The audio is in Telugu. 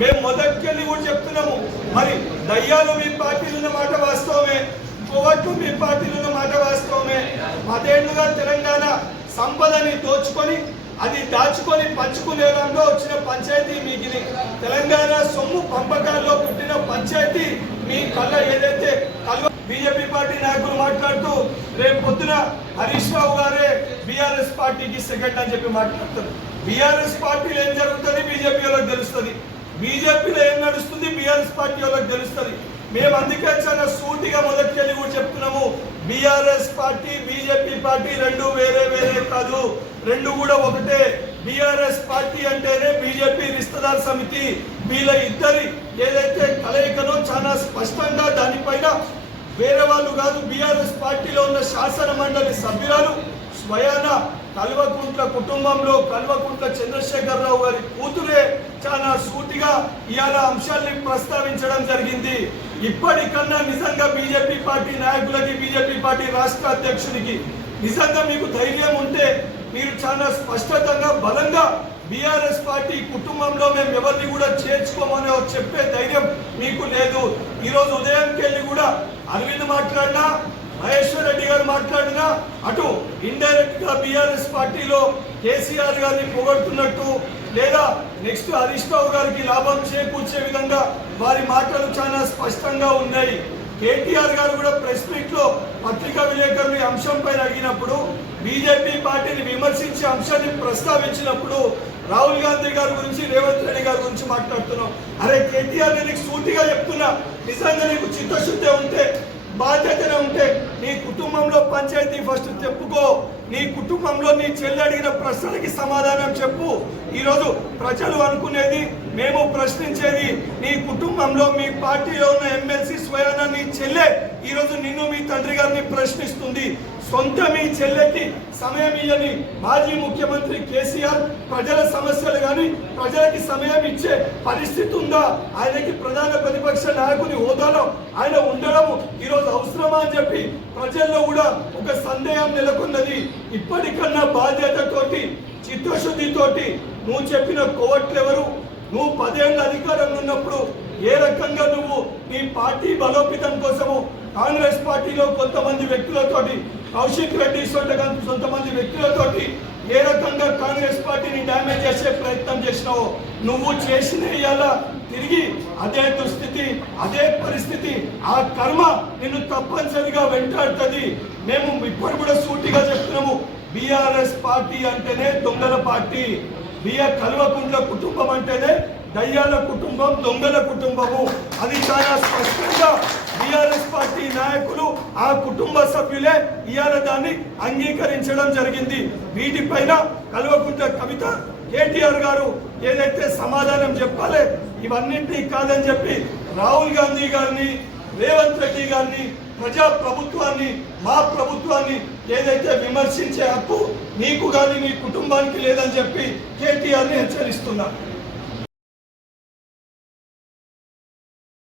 మేము మొదటికెళ్ళి కూడా చెప్తున్నాము. మరి దయ్యాలు మీ పార్టీలో ఉన్న మాట వాస్తవమే, కోవట్లు మీ పార్టీలో ఉన్న మాట వాస్తవమే. 10 ఏళ్లుగా తెలంగాణ సంపదని దోచుకొని అది దాచుకొని పంచుకునేలో వచ్చిన పంచాయతీ మీకు తెలంగాణ సొమ్ము పంపకాల్లో పుట్టిన పంచాయతీ మీ కళ్ళ ఏదైతే బీజేపీ పార్టీ నాయకులు మాట్లాడుతూ రేపు పొద్దున హరీష్ రావు గారే బీఆర్ఎస్ పార్టీకి సెకండ్ అని చెప్పి మాట్లాడుతారు. బీఆర్ఎస్ పార్టీలో ఏం జరుగుతుంది బీజేపీ వాళ్ళకి తెలుస్తుంది, బీజేపీలో ఏం నడుస్తుంది బీఆర్ఎస్ పార్టీ వాళ్ళకి తెలుస్తుంది. మేము అందుకే చాలా సూటిగా మొదటికెళ్ళి కూడా చెప్తున్నాము, బీఆర్ఎస్ పార్టీ బీజేపీ పార్టీ రెండు వేరే వేరే కాదు, రెండు కూడా ఒకటే. బీఆర్ఎస్ పార్టీ అంటేనే బీజేపీ రిస్తదార్ సమితి, వీళ్ళ ఇద్దరి ఏదైతే కలయికనో చాలా స్పష్టంగా దానిపైన వేరే వాళ్ళు కాదు, బీఆర్ఎస్ పార్టీలో ఉన్న శాసన మండలి సభ్యురాలు స్వయాన కల్వకుంట్ల కుటుంబంలో కల్వకుంట్ల చంద్రశేఖరరావు గారి కూతురే చాలా సూటిగా ఇవాళ అంశాల్ని ప్రస్తావించడం జరిగింది. ఇప్పటికన్నా నిజంగా బీజేపీ పార్టీ నాయకులకి బీజేపీ పార్టీ రాష్ట్ర అధ్యక్షుడికి నిజంగా మీకు ధైర్యం ఉంటే మీరు చాలా స్పష్టంగా బలంగా బీఆర్ఎస్ పార్టీ కుటుంబంలో మేము ఎవరిని కూడా చేర్చుకోమని చెప్పే ధైర్యం మీకు లేదు. ఈరోజు ఉదయంకి వెళ్ళి కూడా అరవింద్ మాట్లాడినా మహేశ్వర్ రెడ్డి గారు మాట్లాడినా అటు ఇండైరెక్ట్ గా బీఆర్ఎస్ పార్టీలో కేసీఆర్ గారిని పొగడుతున్నట్టు లేదా నెక్స్ట్ హరీష్ రావు గారికి లాభం చేకూర్చే విధంగా వారి మాటలు చాలా స్పష్టంగా ఉన్నాయి. కేటీఆర్ గారు కూడా ప్రెస్ మీట్ లో పత్రికా విలేకరులు అంశం పైన అడిగినప్పుడు బీజేపీ పార్టీని విమర్శించే అంశాన్ని ప్రస్తావించినప్పుడు రాహుల్ గాంధీ గారి గురించి రేవంత్ రెడ్డి గారి గురించి మాట్లాడుతున్నాం. అరే కేటీఆర్ నీకు సూటిగా చెప్తున్నా, నిజంగా నీకు చిత్తశుద్ధి ఉంటే బాధ్యతనే ఉంటే నీ కుటుంబంలో పంచాయతీ ఫస్ట్ చెప్పుకో, నీ కుటుంబంలో నీ చెల్లి అడిగిన ప్రశ్నలకి సమాధానం చెప్పు. ఈరోజు ప్రజలు అనుకునేది, మేము ప్రశ్నించేది, నీ కుటుంబంలో మీ పార్టీలో ఉన్న ఎమ్మెల్సీ స్వయాన నీ చెల్లె ఈరోజు నిన్ను మీ తండ్రి గారిని ప్రశ్నిస్తుంది. సొంత మీ చెల్లెకి సమయం ఇయ్యని మాజీ ముఖ్యమంత్రి కేసీఆర్ ప్రజల సమస్యలు కానీ ప్రజలకి సమయం ఇచ్చే పరిస్థితి ఉందా? ఆయనకి ప్రధాన ప్రతిపక్ష నాయకుని హోదాలో ఆయన ఉండడం ఈరోజు అవసరమా అని చెప్పి ప్రజల్లో కూడా ఒక సందేహం నెలకొన్నది. ఇప్పటికన్నా బాధ్యతతోటి చిత్తశుద్ధితోటి నువ్వు చెప్పిన కోవట్లు ఎవరు? నువ్వు 10 ఏళ్ళ అధికారంలో ఉన్నప్పుడు ఏ రకంగా నువ్వు నీ పార్టీ బలోపేతం కోసము కాంగ్రెస్ పార్టీలో కొంతమంది వ్యక్తులతోటి కౌశిక్ రెడ్డి కొంతమంది వ్యక్తులతోటి ఏ రకంగా కాంగ్రెస్ పార్టీని డ్యామేజ్ చేసే ప్రయత్నం చేసినావో నువ్వు చేసిన ఇవాళ తిరిగి అదే దుస్థితి అదే పరిస్థితి ఆ కర్మ నిన్ను తప్పనిసరిగా వెంటాడుతుంది. మేము ఇప్పుడు కూడా సూటిగా చెప్తున్నాము, బీఆర్ఎస్ పార్టీ అంటేనే దొంగల పార్టీ, కల్వకుంట్ల కుటుంబం అంటేనే దయ్యాల కుటుంబం, దొంగల కుటుంబము. అది చాలా స్పష్టంగా బీఆర్ఎస్ పార్టీ నాయకులు ఆ కుటుంబ సభ్యులే ఇవాళ దాన్ని అంగీకరించడం జరిగింది. వీటిపైన కల్వకుంట్ల కవిత కేటీఆర్ గారు ఏదైతే సమాధానం చెప్పాలి ఇవన్నింటినీ కాదని చెప్పి రాహుల్ గాంధీ గారిని రేవంత్ రెడ్డి గారిని ప్రజా ప్రభుత్వాన్ని మా ప్రభుత్వాన్ని ఏదైతే విమర్శించే హక్కు నీకు కానీ నీ కుటుంబానికి లేదని చెప్పి కేటీఆర్ని హెచ్చరిస్తున్నా.